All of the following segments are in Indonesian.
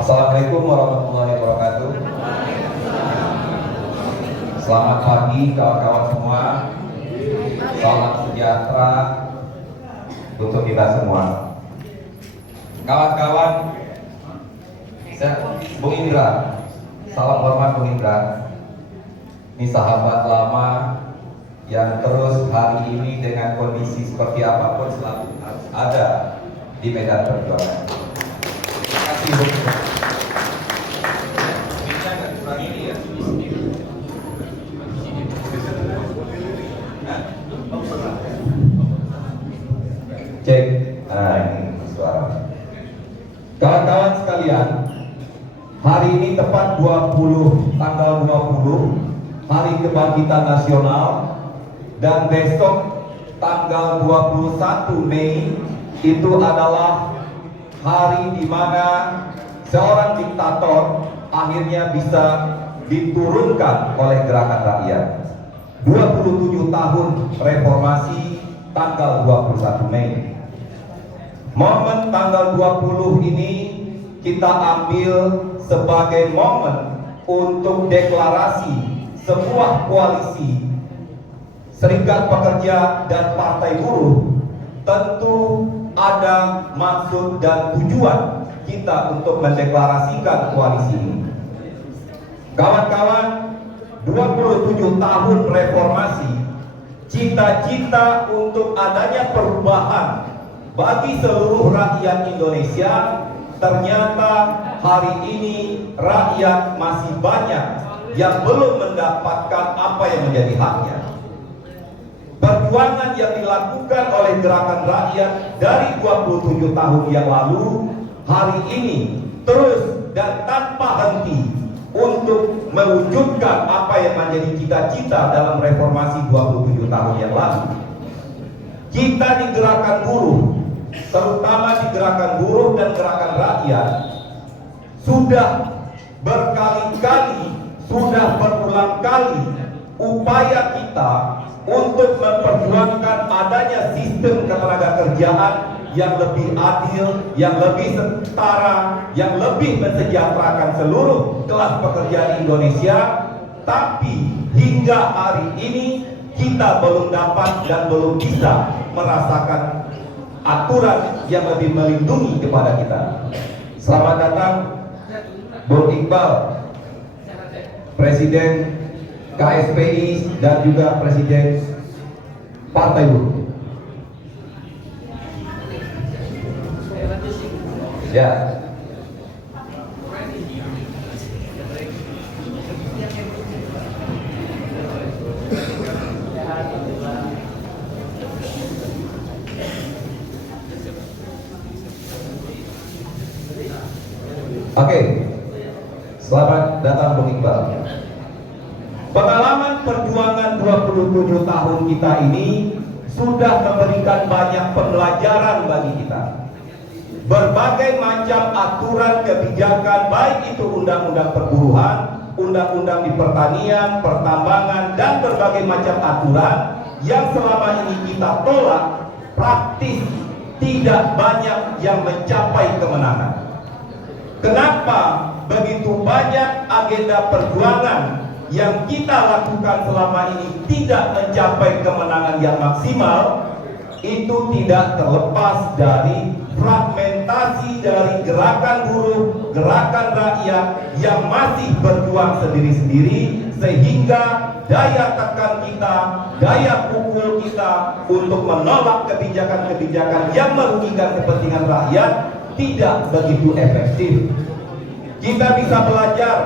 Assalamualaikum warahmatullahi wabarakatuh. Selamat pagi kawan-kawan semua. Salam sejahtera untuk kita semua. Kawan-kawan, Bung Indra, salam hormat Bung Indra. Ini sahabat lama yang terus hari ini dengan kondisi seperti apapun selalu harus ada di medan perjuangan. Terima kasih Bung Indra. Cek, ini suara. Kawan-kawan sekalian, hari ini tepat tanggal 20 Hari Kebangkitan Nasional, dan besok tanggal 21 Mei itu adalah hari di mana seorang diktator akhirnya bisa diturunkan oleh gerakan rakyat. 27 tahun reformasi tanggal 21 Mei. Momen tanggal 20 ini kita ambil sebagai momen untuk deklarasi sebuah koalisi Serikat Pekerja dan Partai Buruh. Tentu ada maksud dan tujuan kita untuk mendeklarasikan koalisi ini. Kawan-kawan, 27 tahun reformasi, cita-cita untuk adanya perubahan bagi seluruh rakyat Indonesia, ternyata hari ini rakyat masih banyak yang belum mendapatkan apa yang menjadi haknya. Perjuangan yang dilakukan oleh gerakan rakyat dari 27 tahun yang lalu, hari ini terus dan tanpa henti untuk mewujudkan apa yang menjadi cita-cita dalam reformasi 27 tahun yang lalu. Kita di gerakan buruh, terutama di gerakan buruh dan gerakan rakyat, sudah berkali-kali, sudah berulang kali upaya kita untuk memperjuangkan adanya sistem ketenagakerjaan yang lebih adil, yang lebih setara, yang lebih mensejahterakan seluruh kelas pekerja Indonesia. Tapi hingga hari ini kita belum dapat dan belum bisa merasakan aturan yang lebih melindungi kepada kita. Selamat datang Bung Iqbal, Presiden KSPI dan juga Presiden Partai Buruh. Ya. Oke. Selamat datang Bung Iqbal. Pengalaman perjuangan 27 tahun kita ini sudah memberikan banyak pembelajaran bagi kita. Berbagai macam aturan kebijakan, baik itu undang-undang perburuhan, undang-undang di pertanian, pertambangan, dan berbagai macam aturan yang selama ini kita tolak, praktis tidak banyak yang mencapai kemenangan. Kenapa begitu banyak agenda perjuangan yang kita lakukan selama ini tidak mencapai kemenangan yang maksimal? Itu tidak terlepas dari fragmentasi dari gerakan buruh, gerakan rakyat yang masih berjuang sendiri-sendiri, sehingga daya tekan kita, daya pukul kita untuk menolak kebijakan-kebijakan yang merugikan kepentingan rakyat tidak begitu efektif. Kita bisa belajar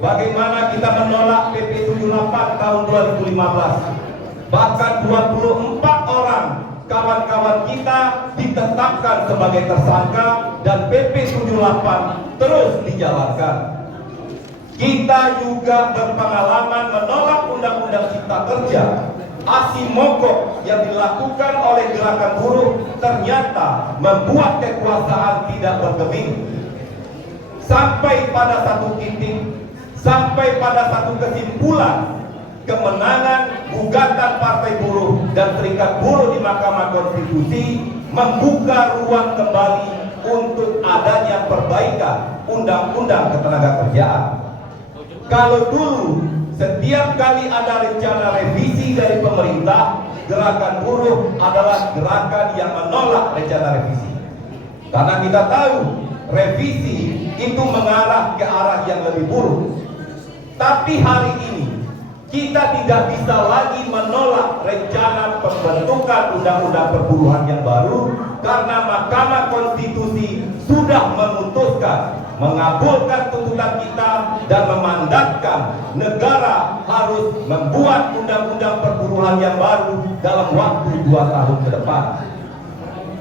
bagaimana kita menolak PP 78 tahun 2015. Bahkan 24 orang kawan-kawan kita ditetapkan sebagai tersangka dan PP 78 terus dijalankan. Kita juga berpengalaman menolak Undang-Undang Cipta Kerja. Aksi mogok yang dilakukan oleh gerakan buruh ternyata membuat kekuasaan tidak bergeming. Sampai pada satu titik, sampai pada satu kesimpulan, kemenangan gugatan Partai Buruh dan Serikat Buruh di Mahkamah Konstitusi membuka ruang kembali untuk adanya perbaikan undang-undang ketenagakerjaan. Kalau dulu setiap kali ada rencana revisi dari pemerintah, gerakan buruh adalah gerakan yang menolak rencana revisi. Karena kita tahu revisi itu mengarah ke arah yang lebih buruk. Tapi hari ini kita tidak bisa lagi menolak rencana pembentukan undang-undang perburuhan yang baru karena Mahkamah Konstitusi sudah memutuskan mengabulkan tuntutan kita dan memandatkan negara harus membuat undang-undang perburuhan yang baru dalam waktu 2 tahun ke depan.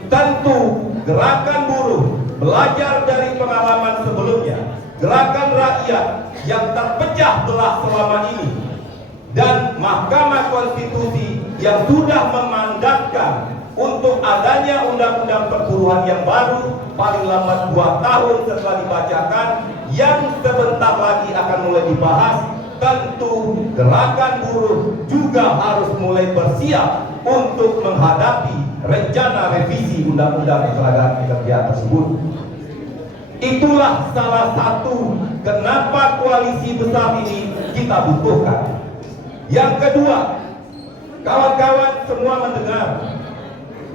Tentu gerakan buruh belajar dari pengalaman sebelumnya, gerakan rakyat yang terpecah belah selama ini, dan Mahkamah Konstitusi yang sudah memandatkan untuk adanya undang-undang perburuhan yang baru paling lambat 2 tahun setelah dibacakan, yang sebentar lagi akan mulai dibahas. Tentu gerakan buruh juga harus mulai bersiap untuk menghadapi rencana revisi undang-undang ketenagakerjaan tersebut. Itulah salah satu kenapa koalisi besar ini kita butuhkan. Yang kedua, kawan-kawan semua mendengar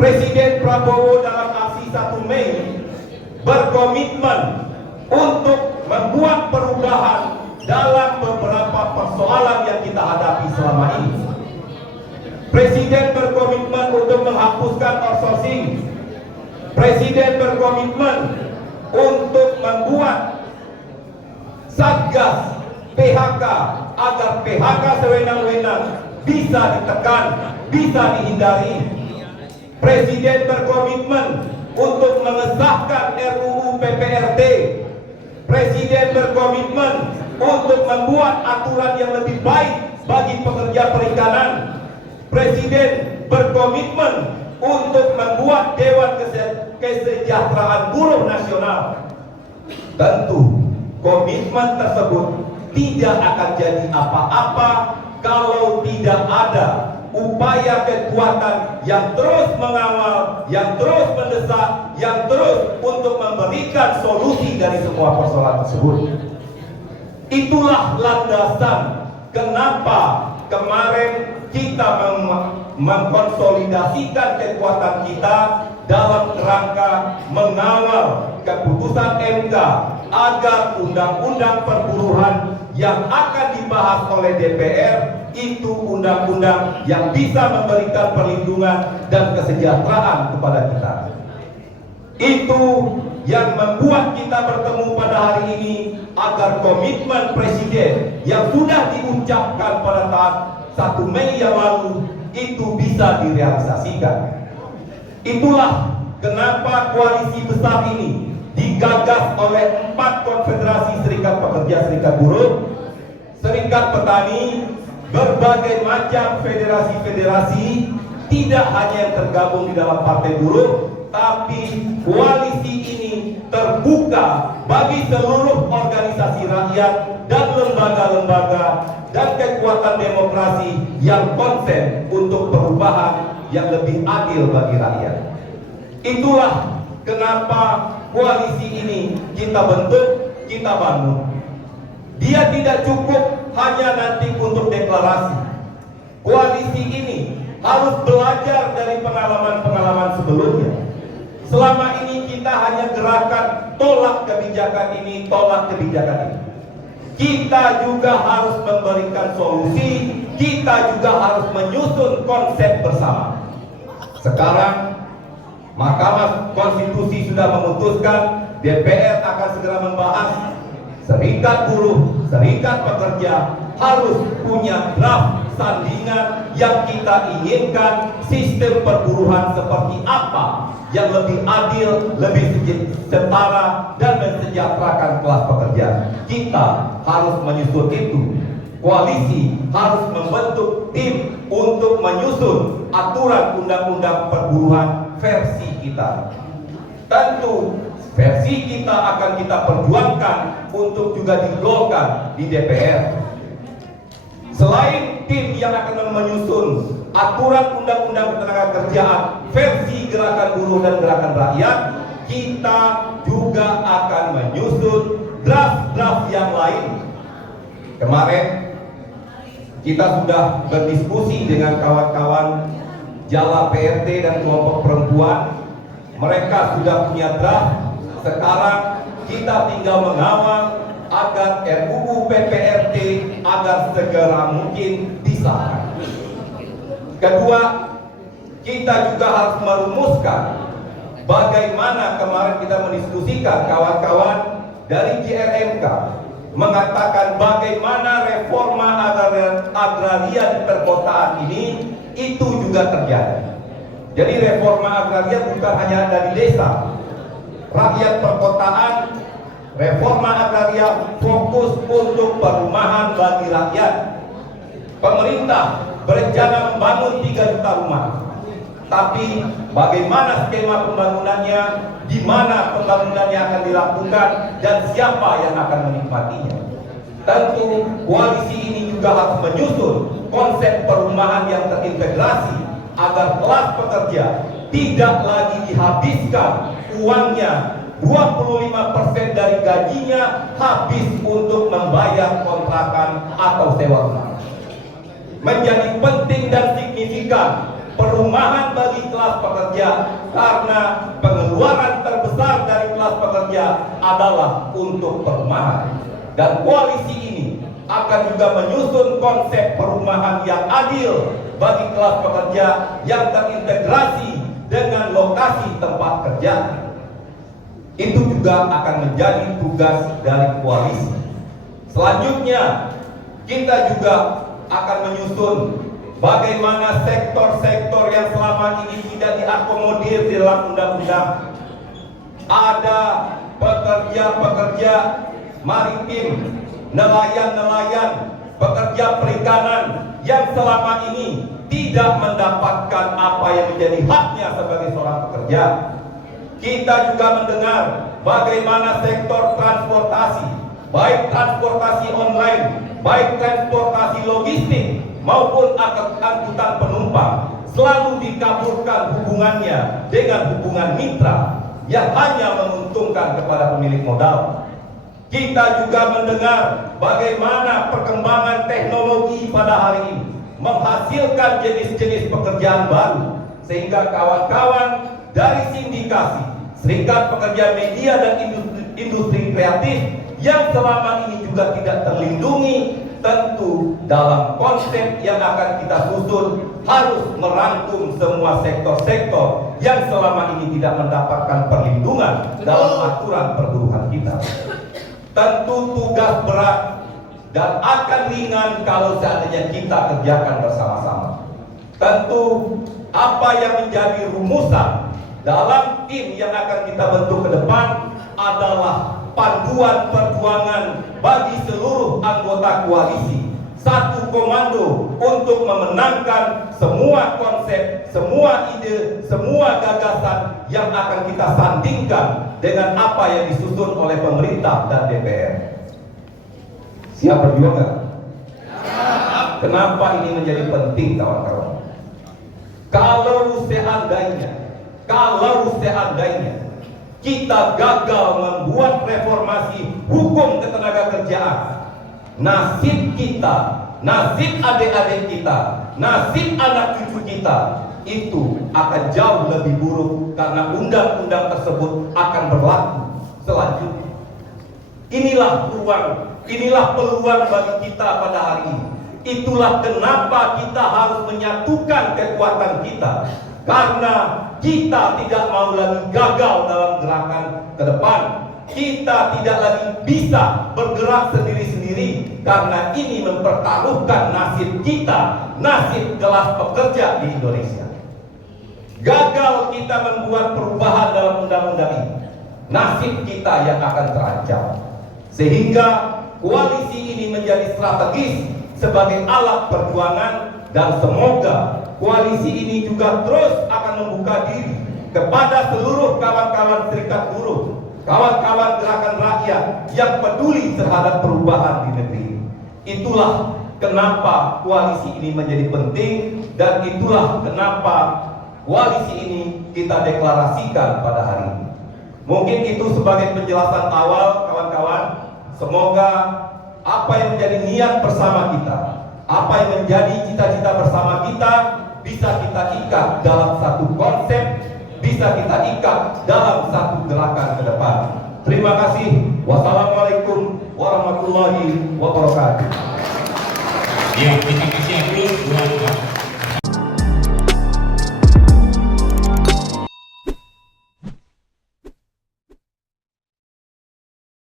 Presiden Prabowo dalam aksi 1 Mei berkomitmen untuk membuat perubahan dalam beberapa persoalan yang kita hadapi selama ini. Presiden berkomitmen untuk menghapuskan outsourcing. Presiden berkomitmen untuk membuat Satgas PHK agar PHK sewenang-wenang bisa ditekan, bisa dihindari. Presiden berkomitmen untuk mengesahkan RUU PPRT. Presiden berkomitmen untuk membuat aturan yang lebih baik bagi pekerja perikanan. Presiden berkomitmen untuk membuat Dewan Kesejahteraan Buruh Nasional. Tentu komitmen tersebut tidak akan jadi apa-apa kalau tidak ada upaya kekuatan yang terus mengawal, yang terus mendesak, yang terus untuk memberikan solusi dari semua persoalan tersebut. Itulah landasan kenapa kemarin kita mengkonsolidasikan kekuatan kita dalam rangka mengawal keputusan MK agar undang-undang perburuhan yang akan dibahas oleh DPR itu undang-undang yang bisa memberikan perlindungan dan kesejahteraan kepada kita. Itu yang membuat kita bertemu pada hari ini agar komitmen Presiden yang sudah diucapkan pada tanggal 1 Mei yang lalu itu bisa direalisasikan. Itulah kenapa koalisi besar ini digagas oleh 4 konfederasi serikat pekerja, serikat buruh, serikat petani, berbagai macam federasi-federasi, tidak hanya yang tergabung di dalam partai buruh, tapi koalisi ini terbuka bagi seluruh organisasi rakyat dan lembaga-lembaga dan kekuatan demokrasi yang konsen untuk perubahan yang lebih adil bagi rakyat. Itulah kenapa koalisi ini kita bentuk, kita bangun. Dia tidak cukup hanya nanti untuk deklarasi. Koalisi ini harus belajar dari pengalaman-pengalaman sebelumnya. Selama ini kita hanya gerakan tolak kebijakan ini, tolak kebijakan ini. Kita juga harus memberikan solusi, kita juga harus menyusun konsep bersama. Sekarang Mahkamah Konstitusi sudah memutuskan, DPR akan segera membahas. Serikat buruh, serikat pekerja harus punya draft sandingan yang kita inginkan sistem perburuhan seperti apa yang lebih adil, lebih setara dan mensejahterakan kelas pekerja. Kita harus menyusun itu. Koalisi harus membentuk tim untuk menyusun aturan undang-undang perburuhan versi kita. Tentu versi kita akan kita perjuangkan untuk juga digolkan di DPR. Selain tim yang akan menyusun aturan undang-undang ketenagakerjaan versi gerakan buruh dan gerakan rakyat, kita juga akan menyusun draft-draft yang lain. Kemarin kita sudah berdiskusi dengan kawan-kawan Jala PRT dan kelompok perempuan. Mereka sudah punya draft. Sekarang kita tinggal mengawal agar RUU PPRT agar segera mungkin disahkan. Kedua, kita juga harus merumuskan bagaimana kemarin kita mendiskusikan kawan-kawan dari JRMK mengatakan bagaimana reforma agraria di perkotaan ini itu juga terjadi. Jadi reforma agraria bukan hanya dari desa. Rakyat perkotaan, reforma agraria fokus untuk perumahan bagi rakyat. Pemerintah berencana membangun 3 juta rumah. Tapi bagaimana skema pembangunannya, di mana pembangunannya akan dilakukan, dan siapa yang akan menikmatinya. Tentu koalisi ini juga harus menyusun konsep perumahan yang terintegrasi agar kelas pekerja tidak lagi dihabiskan uangnya 25% dari gajinya habis untuk membayar kontrakan atau sewa rumah. Menjadi penting dan signifikan perumahan bagi kelas pekerja karena pengeluaran terbesar dari kelas pekerja adalah untuk perumahan. Dan koalisi ini akan juga menyusun konsep perumahan yang adil bagi kelas pekerja yang terintegrasi dengan lokasi tempat kerja. Itu juga akan menjadi tugas dari koalisi. Selanjutnya, kita juga akan menyusun bagaimana sektor-sektor yang selama ini tidak diakomodir di dalam undang-undang. Ada pekerja-pekerja maritim, nelayan-nelayan, pekerja perikanan yang selama ini tidak mendapatkan apa yang menjadi haknya sebagai seorang pekerja. Kita juga mendengar bagaimana sektor transportasi, baik transportasi online, baik transportasi logistik maupun angkutan penumpang, selalu dikaburkan hubungannya dengan hubungan mitra yang hanya menguntungkan kepada pemilik modal. Kita juga mendengar bagaimana perkembangan teknologi pada hari ini menghasilkan jenis-jenis pekerjaan baru, sehingga kawan-kawan dari sindikasi, Serikat Pekerja Media dan Industri Kreatif yang selama ini juga tidak terlindungi, tentu dalam konsep yang akan kita susun harus merangkum semua sektor-sektor yang selama ini tidak mendapatkan perlindungan dalam aturan perburuhan kita. Tentu tugas berat dan akan ringan kalau seandainya kita kerjakan bersama-sama. Tentu apa yang menjadi rumusan dalam tim yang akan kita bentuk ke depan adalah panduan perjuangan bagi seluruh anggota koalisi. Satu komando untuk memenangkan semua konsep, semua ide, semua gagasan yang akan kita sandingkan dengan apa yang disusun oleh pemerintah dan DPR. Siap berjuang nggak? Kenapa ini menjadi penting, kawan-kawan? Kalau seandainya kita gagal membuat reformasi hukum ketenagakerjaan, nasib kita, nasib adik-adik kita, nasib anak cucu kita itu akan jauh lebih buruk karena undang-undang tersebut akan berlaku selanjutnya. Inilah peluang bagi kita pada hari ini. Itulah kenapa kita harus menyatukan kekuatan kita, karena kita tidak mau lagi gagal dalam gerakan ke depan. Kita tidak lagi bisa bergerak sendiri-sendiri karena ini mempertaruhkan nasib kita, nasib kelas pekerja di Indonesia. Gagal kita membuat perubahan dalam undang-undang ini, nasib kita yang akan terancam. Sehingga koalisi ini menjadi strategis sebagai alat perjuangan, dan semoga koalisi ini juga terus akan membuka diri kepada seluruh kawan-kawan serikat buruh, kawan-kawan gerakan rakyat yang peduli terhadap perubahan di negeri ini. Itulah kenapa koalisi ini menjadi penting, dan itulah kenapa koalisi ini kita deklarasikan pada hari ini. Mungkin itu sebagai penjelasan awal kawan-kawan. Semoga apa yang menjadi niat bersama kita, apa yang menjadi cita-cita bersama kita, bisa kita ikat dalam satu konsep, bisa kita ikat dalam satu gerakan ke depan. Terima kasih. Wassalamualaikum warahmatullahi wabarakatuh. Ya, kita kasih dulu buat